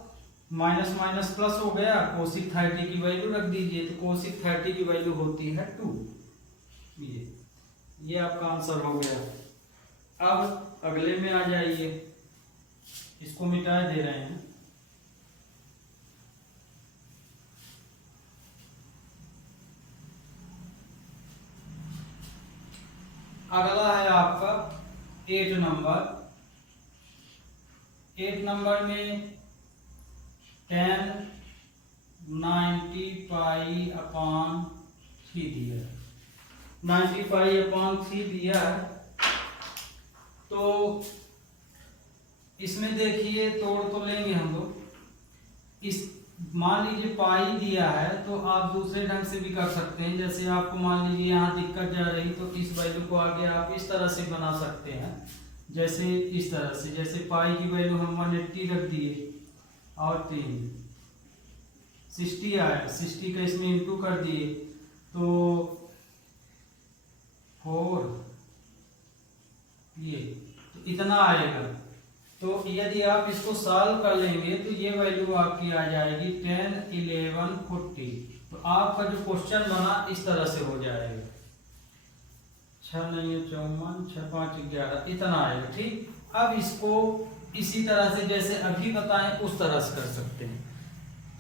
माइनस माइनस प्लस हो गया, कोसिक 30 की वैल्यू रख दीजिए। तो कोसिक 30 की वैल्यू होती है 2। ये आपका आंसर हो गया। अब अगले में आ जाइए, इसको मिटा दे रहे हैं। अगला है आपका 8 नंबर। 8 नंबर में tan 90 पाई अपॉन 3 दिया है, 90 पाई अपॉन 3 दिया है। तो इसमें देखिए तोड़ तो लेंगे हम लोग। इस मान लीजिए पाई दिया है तो आप दूसरे ढंग से भी कर सकते हैं। जैसे आपको मान लीजिए यहाँ दिक्कत जा रही तो इस वैल्यू को आगे आप इस तरह से बना सकते हैं, जैसे इस तरह से। जैसे पाई की वैल्यू हम 180 रख दिए और 3 60 आया, 60 का इसमें इंटू कर दिए तो 4 ये तो इतना आएगा। तो यदि आप इसको सॉल्व कर लेंगे तो ये वैल्यू आपकी आ जाएगी 10 11 40। तो आपका जो क्वेश्चन बना इस तरह से हो जाएगा, 6 9 54 6 5 11 इतना आएगा। ठीक, अब इसको इसी तरह से जैसे अभी बताएं उस तरह से कर सकते हैं,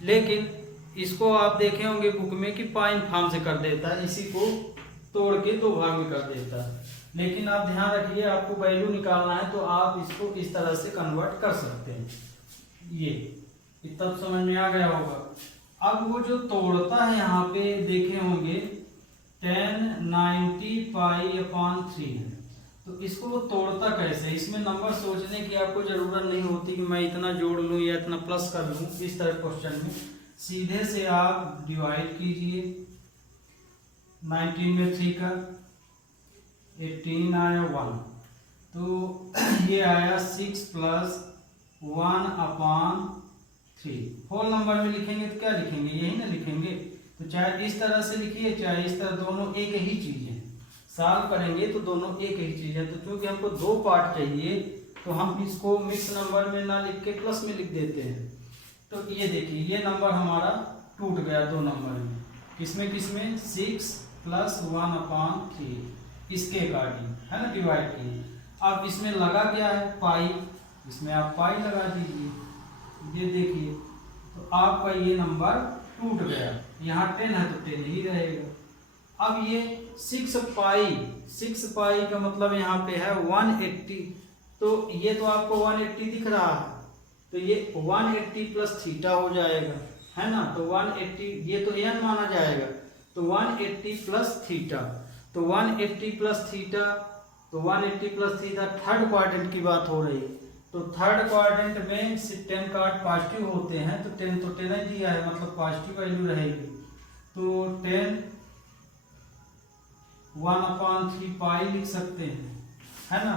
लेकिन इसको आप देखे होंगे बुक में कि पाइन फॉर्म से कर देता है, इसी को तोड़ के 2 भाग में कर देता है। लेकिन आप ध्यान रखिए आपको वैल्यू निकालना है तो आप इसको इस तरह से कन्वर्ट कर सकते हैं। ये तब समझ में आ गया होगा। अब वो जो तोड़ता है यहाँ पे देखे होंगे 10 90 पाई/3 है, तो इसको वो तोड़ता कैसे? इसमें नंबर सोचने की आपको जरूरत नहीं होती कि मैं इतना जोड़ लूँ या इतना प्लस कर लूँ। इस तरह क्वेश्चन में सीधे से आप डिवाइड कीजिए 19 में 3 का 18 आया 1, तो ये आया 6 + 1/3। होल नंबर में लिखेंगे तो क्या लिखेंगे? यही ना लिखेंगे। तो चाहे इस तरह से लिखिए चाहे इस तरह, दोनों एक ही चीज है। सॉल्व करेंगे तो दोनों एक ही चीज है। तो चूंकि हमको 2 पार्ट चाहिए तो हम इसको मिक्स नंबर में ना लिख के प्लस में लिख देते हैं। तो ये देखिए ये नंबर हमारा टूट गया 2 नंबर में। किसमें किसमें? 6 + 1/3 इसके अकॉर्डिंग है ना, डिवाइड किए। अब इसमें लगा क्या है? पाई। इसमें आप पाई लगा दीजिए, ये देखिए तो आपका ये नंबर टूट गया। यहाँ 10 है तो 10 ही रहेगा। अब ये 6 पाई का मतलब यहाँ पे है 180, तो ये तो आपको 180 दिख रहा है, तो ये 180 + थीटा हो जाएगा, है ना। तो 180 ये तो n माना जाएगा, तो 180 + थीटा, तो 180 + थीटा, तो 180 + थीटा थर्ड क्वाड्रेंट की बात हो रही है। तो थर्ड क्वाड्रेंट में से 10 का 8 पॉजिटिव होते हैं, तो 10 तो 10 ही दिया है, मतलब पॉजिटिव वैल्यू रहेगी। तो 10 1/3 पाई लिख सकते हैं, है ना,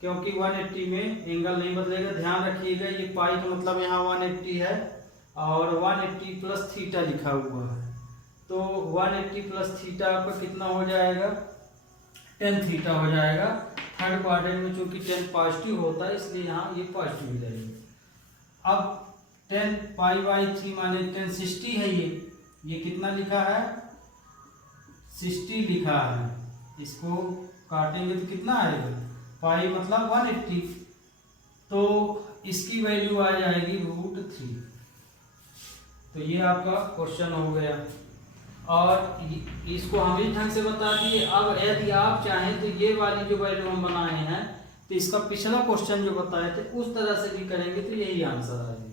क्योंकि 180 में एंगल नहीं बदलेगा। ध्यान रखिएगा ये पाई का मतलब यहाँ 180 है और 180 + थीटा लिखा हुआ है। तो 180 + थीटा आपका कितना हो जाएगा? 10 थीटा हो जाएगा। थर्ड क्वाड्रेंट में चूंकि 10 पॉजिटिव होता है इसलिए यहाँ ये पॉजिटिव ही रहेगा। अब 10 पाई/3 माने 10 60 है। ये कितना लिखा है? 60 लिखा है। इसको काटेंगे तो कितना आएगा? पाई मतलब 180, तो इसकी वैल्यू आ जाएगी √3। तो ये आपका क्वेश्चन हो गया और इसको हम इस ढंग से बता दिए। अब यदि आप चाहें तो ये वाली जो वैल्यू हम बनाए हैं तो इसका पिछला क्वेश्चन जो बताए थे उस तरह से भी करेंगे तो यही आंसर आएगा।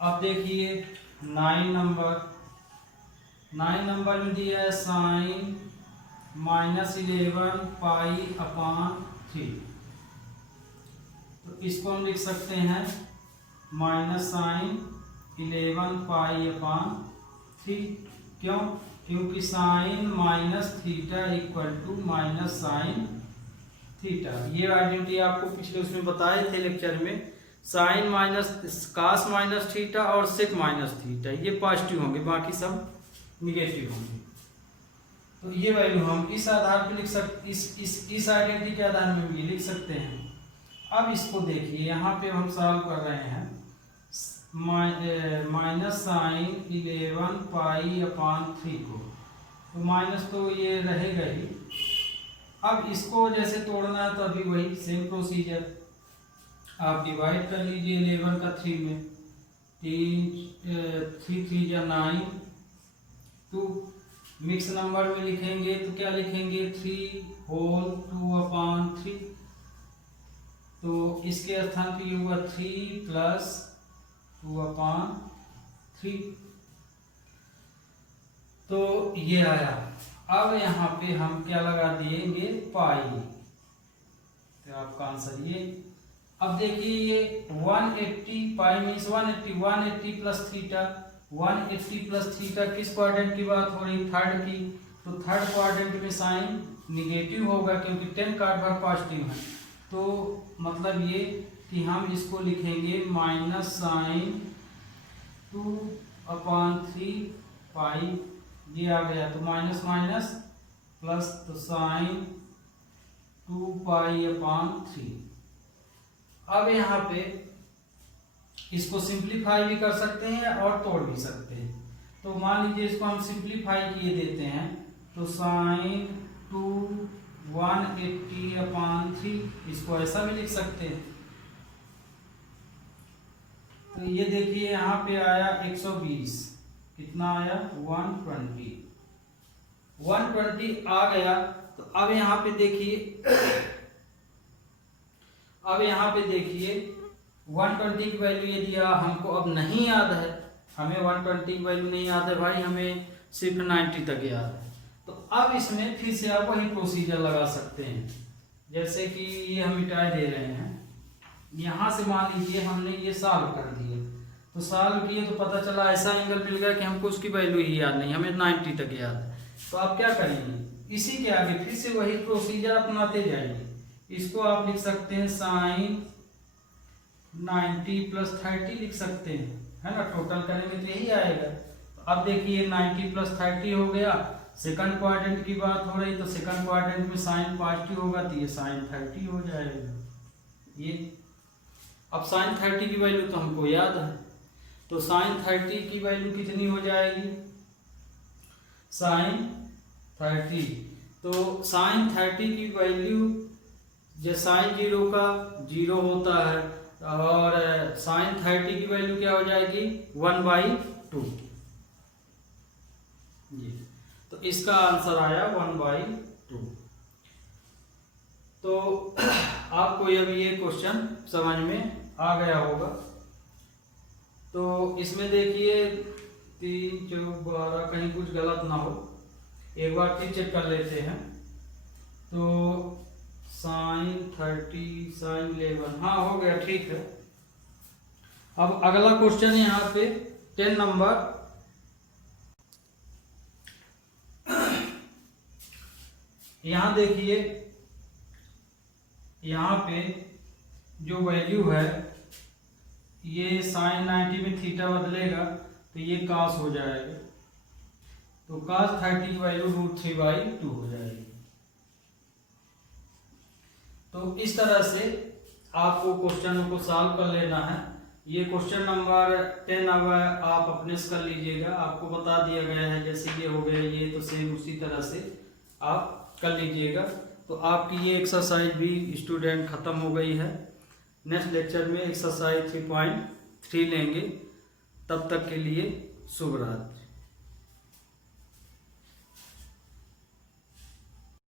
अब देखिए 9 नंबर में दिया है sin -11 पाई/3। तो इसको हम लिख सकते हैं -sin 11 पाई/3। क्यों? क्योंकि sin -थीटा = -sin थीटा। ये आइडेंटिटी आपको पिछले उसमें बताए थे लेक्चर में। sin cos -थीटा और sec -थीटा ये पॉजिटिव होंगे, बाकी सब निगेटिव होंगे। तो ये वैल्यू हम इस आधार पे लिख सकते, इस आइडेंटिटी के आधार में भी लिख सकते हैं। अब इसको देखिए यहाँ पे हम सॉल्व कर रहे हैं -sin 11 पाई/3 को, तो माइनस तो ये रहेगा ही। अब इसको जैसे तोड़ना है तो अभी वही सेम प्रोसीजर, आप डिवाइड कर लीजिए 11 का 3 में, 3 3 या 9, 2 मिक्स नंबर में लिखेंगे तो क्या लिखेंगे? 3 होल 2/3। तो इसके स्थान पे ये हुआ 3 + 2/3। तो ये आया। अब यहाँ पे हम क्या लगा देंगे, पाई। तो आपका आंसर ये। अब देखिए ये 180 पाई means 180 plus theta. 180 plus theta किस क्वाड्रेंट की बात हो रही, थर्ड की। तो थर्ड क्वाड्रेंट में साइन निगेटिव होगा क्योंकि 10 का आधा पॉजिटिव है। तो मतलब ये कि हम इसको लिखेंगे माइनस साइन 2/3 पाई, ये आ गया। तो माइनस माइनस प्लस, तो साइन 2π/3। अब यहाँ पे इसको सिंप्लीफाई भी कर सकते हैं और तोड़ भी सकते हैं। तो मान लीजिए इसको हम सिंप्लीफाई किए देते हैं, तो साइन 2 180/3 इसको ऐसा भी लिख सकते हैं। तो ये देखिए यहाँ पे आया 120, कितना आया 120 आ गया। तो अब यहाँ पे देखिए, अब यहाँ पे देखिए 120 की वैल्यू ये दिया, हमको अब नहीं याद है, हमें 120 की वैल्यू नहीं याद है भाई, हमें सिर्फ 90 तक याद है। तो अब इसमें फिर से आप वही प्रोसीजर लगा सकते हैं। जैसे कि ये हम मिटाए दे रहे हैं, यहाँ से मान लीजिए हमने ये सॉल्व कर दिए, तो सॉल्व किए तो पता चला ऐसा एंगल मिल गया कि हमको उसकी वैल्यू ही याद नहीं, हमें 90 तक याद है। तो आप क्या करेंगे, इसी के आगे फिर से वही प्रोसीजर अपनाते जाइए। इसको आप लिख सकते हैं साइन 90 + 30 लिख सकते हैं, है ना। टोटल करेंगे तो यही आएगा। अब देखिए 90 + 30 हो गया। सेकंड क्वाड्रेंट की बात हो रही, तो सेकंड क्वाड्रेंट में साइन पॉजिटिव होगा, तो ये साइन 30 हो जाएगा ये। अब साइन 30 की वैल्यू तो हमको याद है, तो साइन 30 की वैल्यू कितनी हो जाएगी, साइन 30। तो साइन 30 की वैल्यू, जो साइन 0 का 0 होता है, और साइन 30 की वैल्यू क्या हो जाएगी 1/2 जी। तो इसका आंसर आया 1/2। तो आपको अभी ये क्वेश्चन समझ में आ गया होगा। तो इसमें देखिए 3 4 12 कहीं कुछ गलत ना हो, एक बार फिर चेक कर लेते हैं। तो साइन 30 साइन 11, हाँ हो गया, ठीक है। अब अगला क्वेश्चन है यहाँ पे 10 नंबर। यहाँ देखिए, यहाँ पे जो वैल्यू है, ये साइन 90 में थीटा बदलेगा तो ये कास हो जाएगा, तो कास 30 की वैल्यू √3/2 हो जाएगी। तो इस तरह से आपको क्वेश्चनों को सॉल्व कर लेना है। ये क्वेश्चन नंबर 10 अब आप अपने से कर लीजिएगा, आपको बता दिया गया है। जैसे ये हो गया ये, तो सेम उसी तरह से आप कर लीजिएगा। तो आपकी ये एक्सरसाइज भी स्टूडेंट ख़त्म हो गई है। नेक्स्ट लेक्चर में एक्सरसाइज 3.3 लेंगे। तब तक के लिए शुभ रात्रि।